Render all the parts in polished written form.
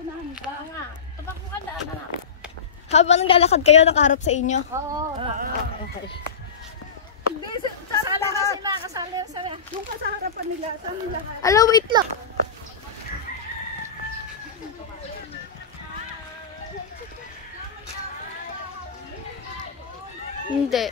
unahan ka. Oo nga. Tapak mo ka daan, anak. Habang naglalakad kayo, nakaharap sa inyo? Oo. Okay. Hindi, saan lahat? Kasi makakasali yung sabi. Doon ka sa harapan nila. Saan nila? Ala, wait lang. Hindi.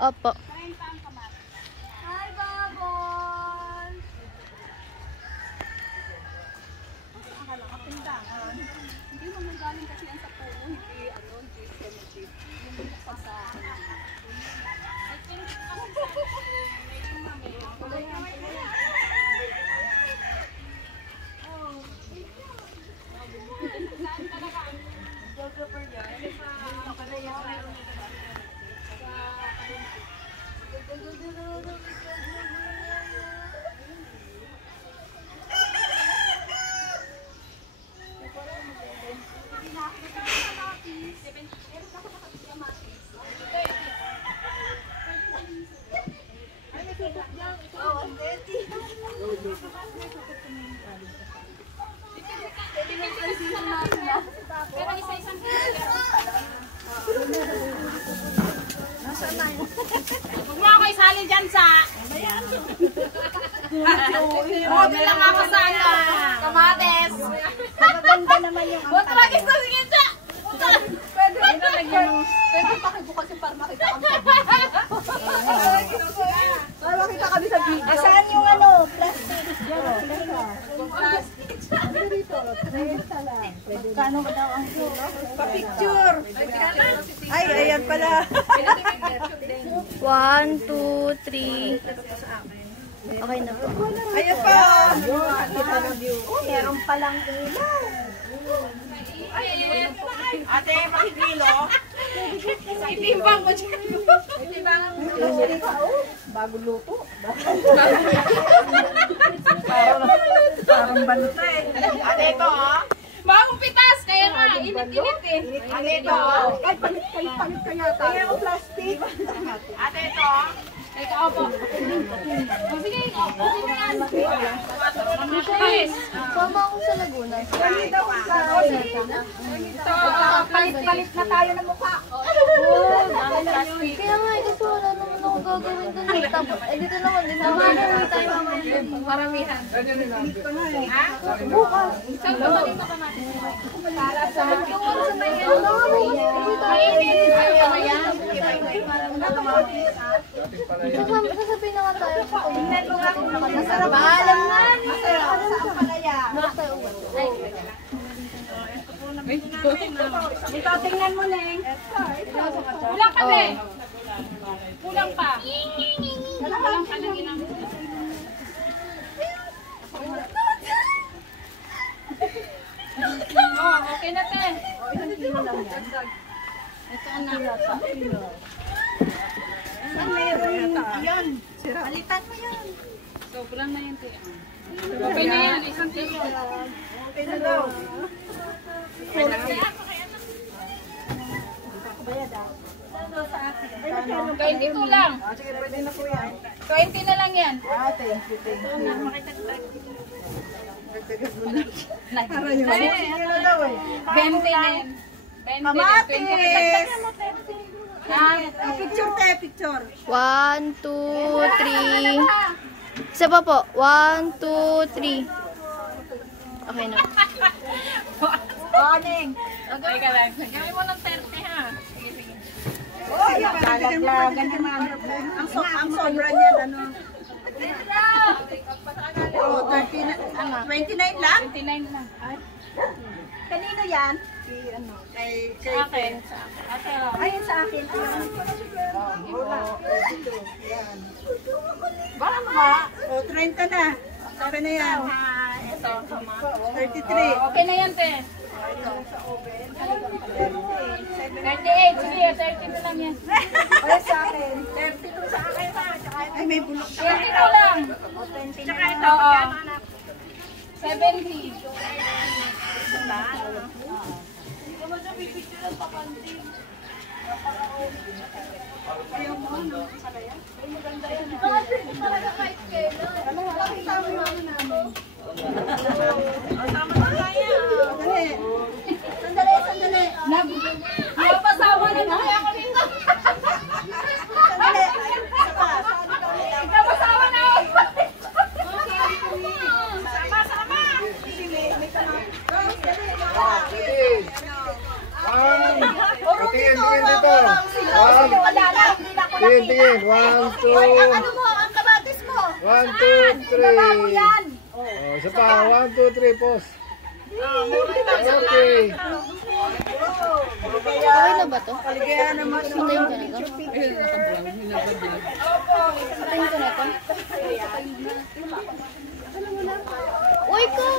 Opo. Hi, Babon! Akala ka pindangan. Hindi mo magaling kasi yan sa puno. Hindi, hindi cemetery. Yung pasahan. Pero isa-isang huwag mo ako isali dyan sa buti lang ako sa kamates. Maganda naman yung buti lang gusto sige siya. Pwede pakibukas yung para makita kami sa video. Para makita kami sa video. Saan yung plastic? Plastic. Kano ba daw ang kilo? Pa-picture. Ay, ayan pala. 1, 2, 3. Okay na po. Ayan pa. Meron palang ilaw. Ate, makikilo. Itimbang mo dyan. Itimbang mo. Bago luto. Parang balot na eh. Ate, ito bagong pitas. Kaya nga, init-init eh. Ate, ito kahit palit ka yata. Kaya ako plastic. Ate, ito ikaw po. Sige, okay na yan. Please. Sama ako sa Laguna. Ito, palit na tayo ng mukha. Kaya nga, kasi wala naman ako gagawin dun. Tapos, dito naman, din naman tayo mamaya. Maramihan. Ha? Bukas. Saan ba dito ka natin? Para sa sasabihin na nga tayo. tingnan mo nga kung Masarap. maalam na. Masarap sa palaya. Ito, tingnan mo, Neng. Kulang pa, Neng. Kulang pa. Kulang pa ng inang. Oh, okay na, Te. Ito, anak. Yan. Alitan mo yan. Sobrang na yan, Te. Okay na yan. Isang kilo. Okay na daw. Okay na yan. 22 lang. Sige, pwede na po yan. 20 na lang yan. Thank you. Nagtagas mo na. Para nyo. Sige na daw eh. 20 na yan. 20 na. Kamatis! Picture, Te. Picture. 1, 2, 3. Isa pa po. 1, 2, 3. Okay na. Morning. Okay ka lang. Gawin mo ng 30 ha. Sige, sige. Oh, lalaglagan naman. Ang sobra niyan, ano? Oh, 29 lang? 29 lang. Kanino yan? Kay Sa akin. Sa akin. Ate, oh. Ayun sa akin. Yan. Baka mga. Oh, 30 na. Sabi na yan. Ito. 33. Okay na yan, Te. 38. Sige, 30 na lang yan. Ayun sa akin. 32 sa akin pa. Ay, may bulok. 22 lang. Tsaka ito. Oo. 70. Sandali. Napasama na kaya ako dito. Napasama na ako. Sama. Tingin dito. Tingin. 1, 2. Ano mo? Ang kamatis mo. 1, 2, 3. Oh, isa pa. 1, 2, 3. Pause. Okay. Okay na ba to? Kaligayahan naman. Patayin ko na to. Patayin ko na to. Uy, ko!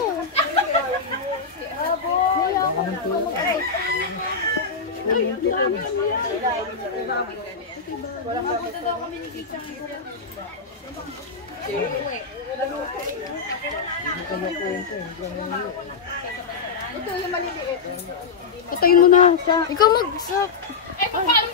Patayin mo na siya. Ikaw mag-sap. Paano